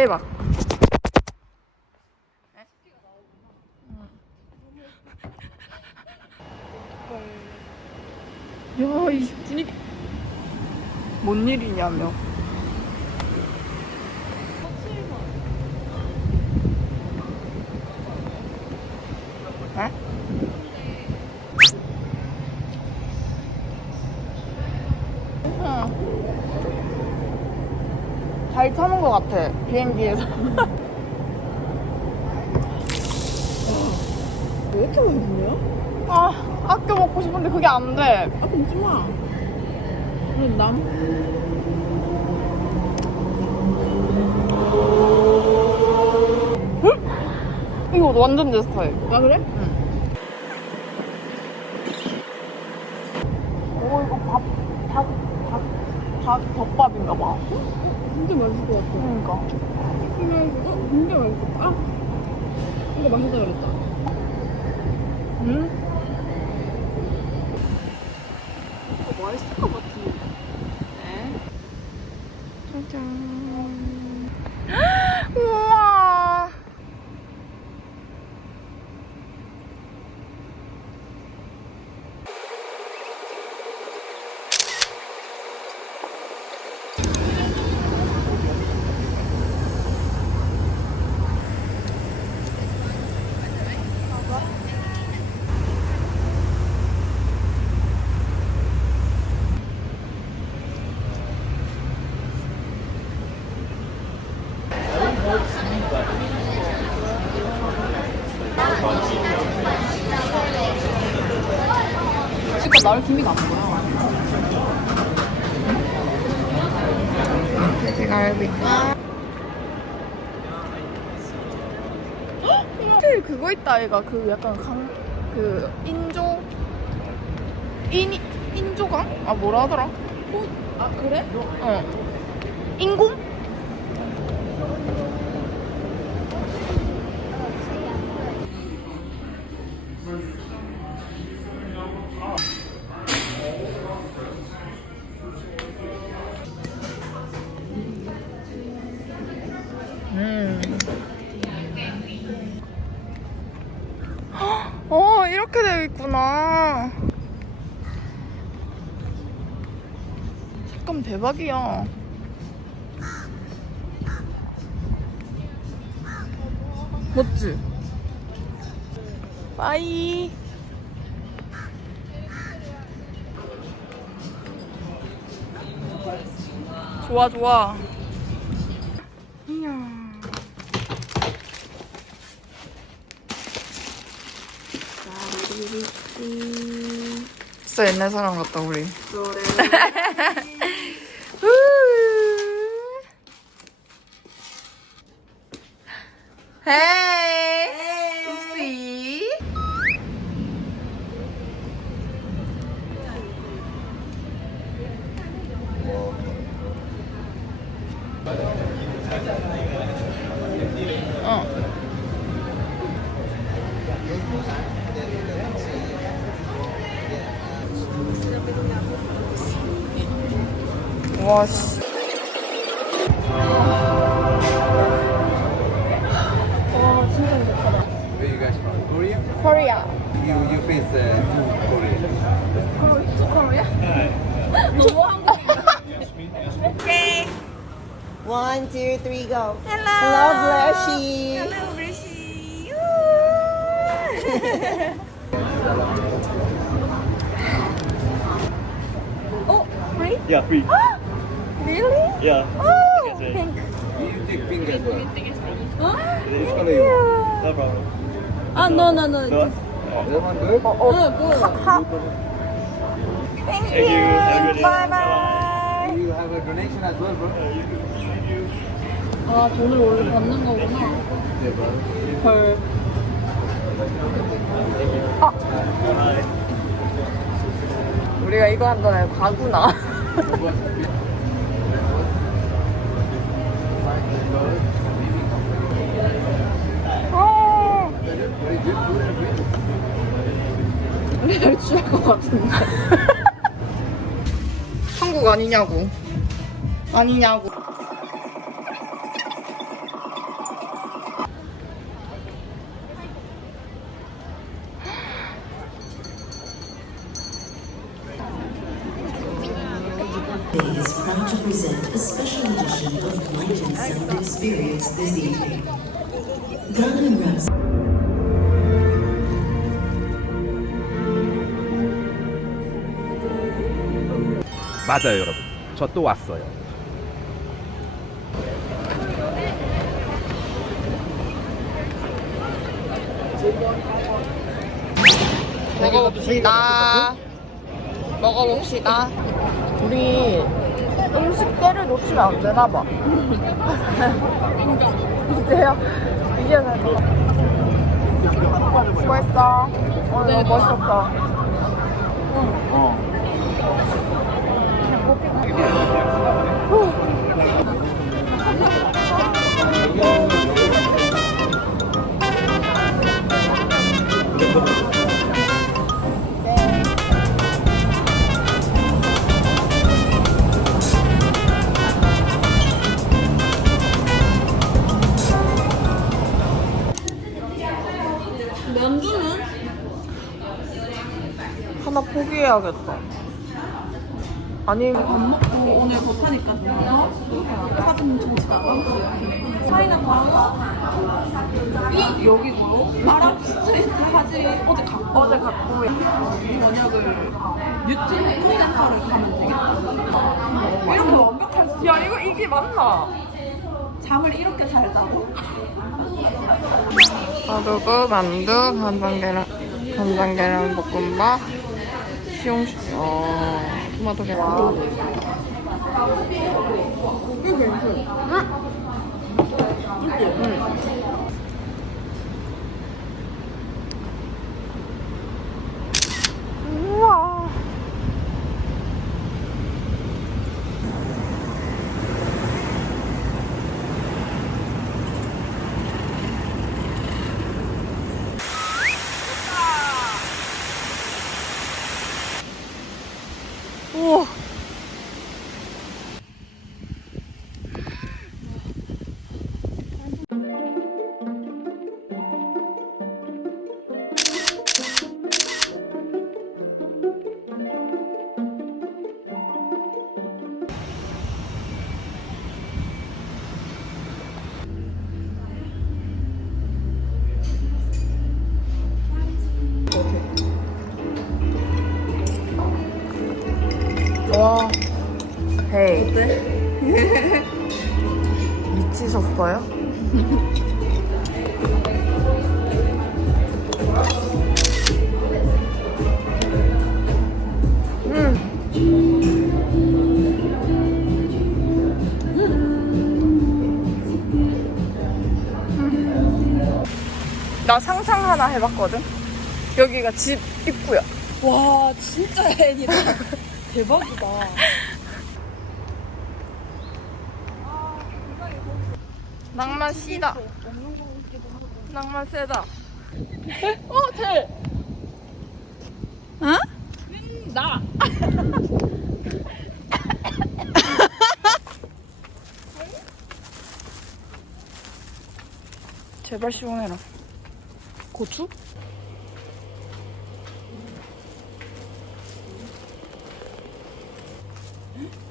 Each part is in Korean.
대박. 야, 이 분위기. 뭔 일이냐며. 잘 참은 것 같아, 비행기에서. 왜 이렇게 많이 드냐? 아, 아껴 먹고 싶은데 그게 안 돼. 아, 먹지 마. 그럼 남? 이거 완전 내 스타일. 아, 그래? 오, 이거 밥, 밥, 밥, 밥, 덮밥인가 봐. 진짜 맛있을 것 같아. 그러니까. 그냥 어, 진짜 맛있겠다. 아, 이거 맛있다 그랬다. 응? 그러니까 나를 김이 나는 거야. 돼지갈비. 호텔 그거 있다 얘가 그 약간 강 그 인조 인 인조강 아 뭐라 하더라? 아, 그래? 어 인공? 대박이야. 멋지? 빠이. 좋아, 좋아. 이야. 진짜 옛날 사람 같다 우리. 후. 헤이. 우씨. 어. 와 씨. Where you guys from? Korea? 코리아. You you face uh, Korea. 오 One, two, three, go. Hello. Hello, Brushy. Hello, Brushy. oh, free? Yeah, free. really? Yeah. Oh, pink. You take pink as well. Oh, it's thank you. No problem. Oh, no, no, no. no. That good? Oh, oh. No, good. Thank, thank you. you. Bye-bye. You have a donation as well, bro. 아, 돈을 원래 받는 거구나. 헐. 우리가 이거 한다네 과구나. 어. 우리 취할 것 같은데. 한국 아니냐고. 아니냐고. Present a special edition of Light and Sound Experience this evening. Ghana Raps. 맞아요, 여러분. 저 또 왔어요. 먹어봅시다. 먹어봅시다. 우리 음식 때를 놓치면 안 되나 봐. 이제요? 이제 살까 수고했어. 오늘 멋있었어. 면주는? 하나 포기해야겠다. 아니, 오늘 못하니까 사진 정치 나가 사인은 바로 이 여기고요 아랍 스트리트 사진 어제 갖고. 어제 갖고. 번역을 유튜브 콘센터를 가면 되겠다. 이렇게 완벽한 야, 이거, 이게 맞나? 잠을 이렇게 잘 자고? 바두부, 만두, 간장 계란, 간장 계란 볶음밥, 시용시, 어, 토마토 계란. 하나 해봤거든? 여기가 집 입구야. 와 진짜 애니다 대박이다 낭만 씨다. 낭만 세다. 어, 돼. 어? 나 제발 시원해라. 고추?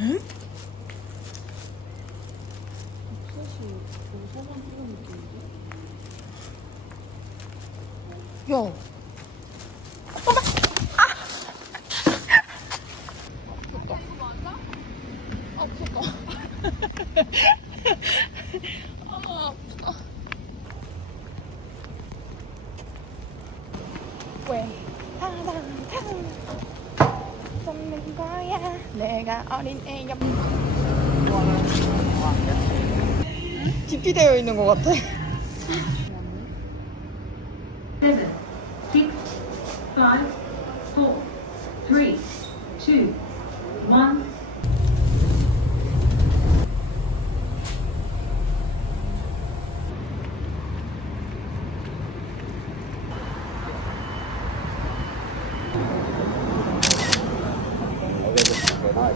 야. 왜 탕탕탕 잡는 거야 내가 어린 애 옆. 깊이 되어 있는 것 같아.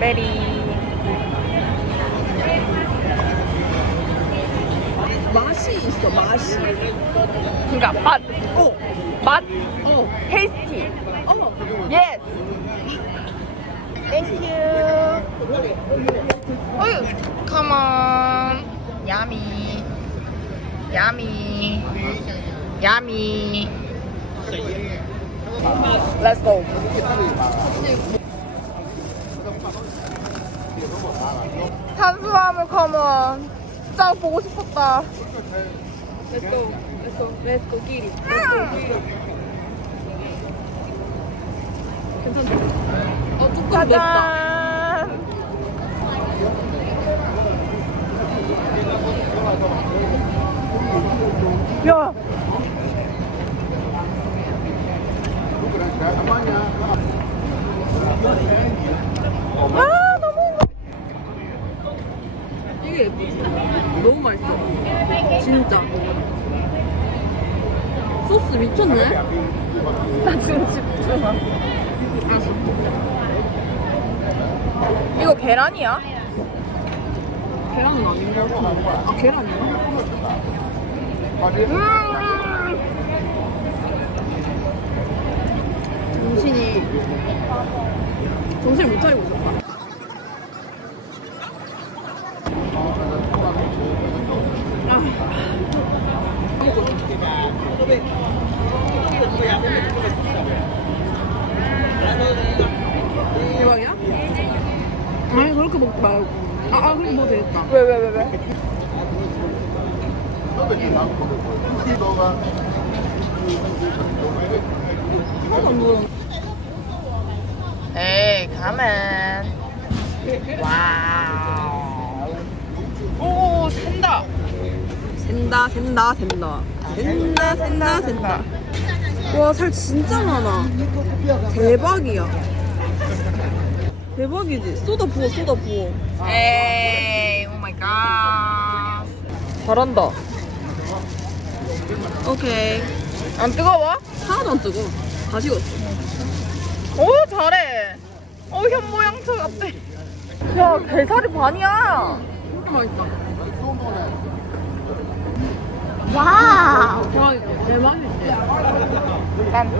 덤베리 맛이 있어, 맛이. 그러니까 맛, 오, 맛, 오, 테이스티. 어. 예스. 땡큐. 어유, 컴온. 야미. 야미. 야미. Let's go. 탄수화물 컴온. 진짜 보고 싶었다. Let's go. Let's go. Let's go, 끼리. 괜찮다. 어, 조금 맵다. 짜잔. 야. 아 너무 너무 맛있어. 진짜. 소스 미쳤네? 나 지금 집중하. 알았어. 이거 계란이야? 계란은 아닌 것 같은데. 아, 계란이야? 음. 정신이. 정신을 못 차리고 있었다. 아. 먹고 있어. 대박이야? 아니 그렇게 먹지 말고 아, 아 그럼 뭐 되겠다 왜 왜 왜 왜? 에이 가만. 와우. 오 샌다. 샌다 샌다 샌다 샌다 샌다 샌다 와 살 진짜 많아 대박이야 대박이지 쏟아 부어 쏟아 부어 에이 오 마이 갓. 잘한다 오케이 안 뜨거워? 하나도 안 뜨거 다 식었어 오 잘해. 어 현모양처 같아. 야 게살이 반이야. 진짜 맛있다 와우. 대박이다 대박이지 짠.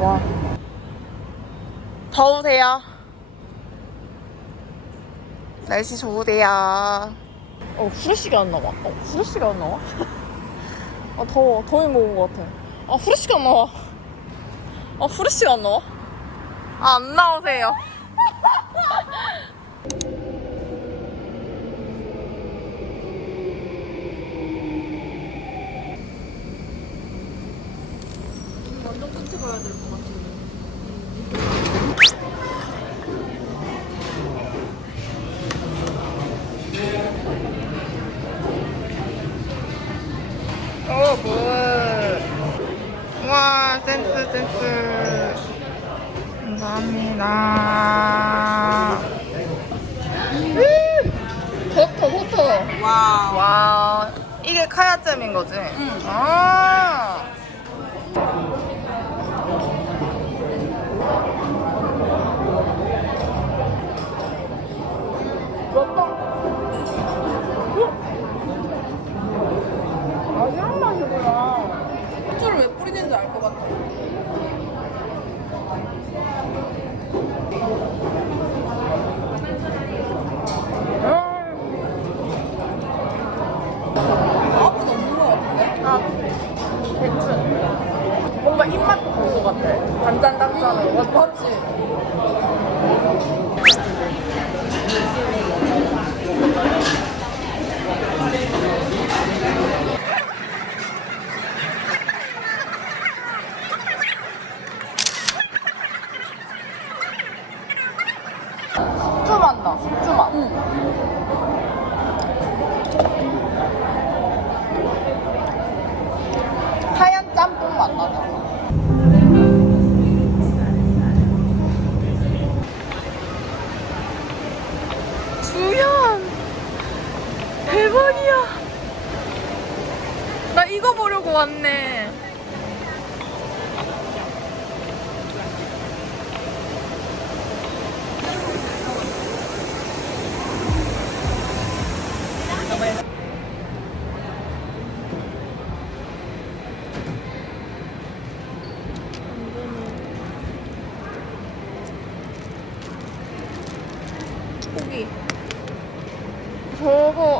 와. 더우세요. 날씨 좋으세요. 어, 후레쉬가 안 나와. 어, 후레쉬가 안 나와? 아, 더워. 더위 먹은 것 같아. 아, 후레쉬가 안 나와. 아, 후레쉬가 안 나와? 아, 안 나오세요. 완전 끝에 가야 될 것 같은데 오, 굿. 와, 센스, 센스. 감사합니다. 음, 버터, 버터. 와우 와, 이게 카야잼인 거지? 응. 아. 맞다. 이런 맛이구나. 후추를 왜 뿌리는지 알 것 같아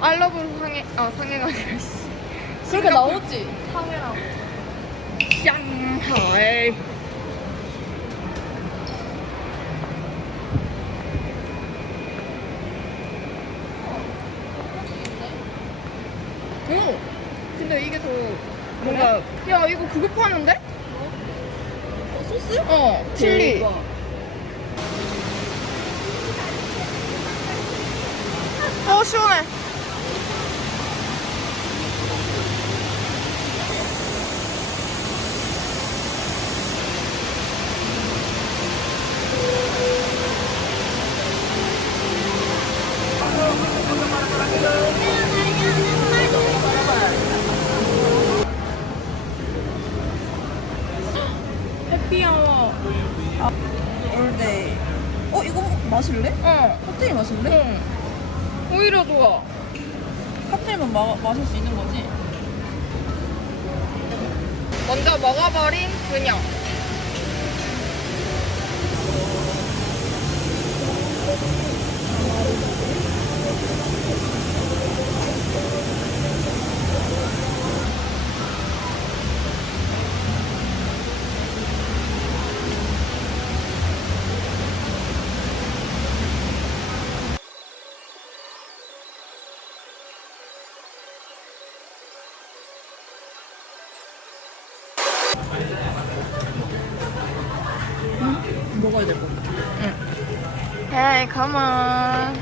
알러브 상해 아 상해가 아니라 씨. 그렇게 나오지 상해라고. 샹하이. 오. 근데 이게 더 뭔가 야 이거 그거 파는데? 어, 소스? 어 칠리. 어 시원해. 칵테일만 마, 마실 수 있는 거지? 먼저 먹어버린 그녀. 먹어야 될 것 같아. Hey, come on.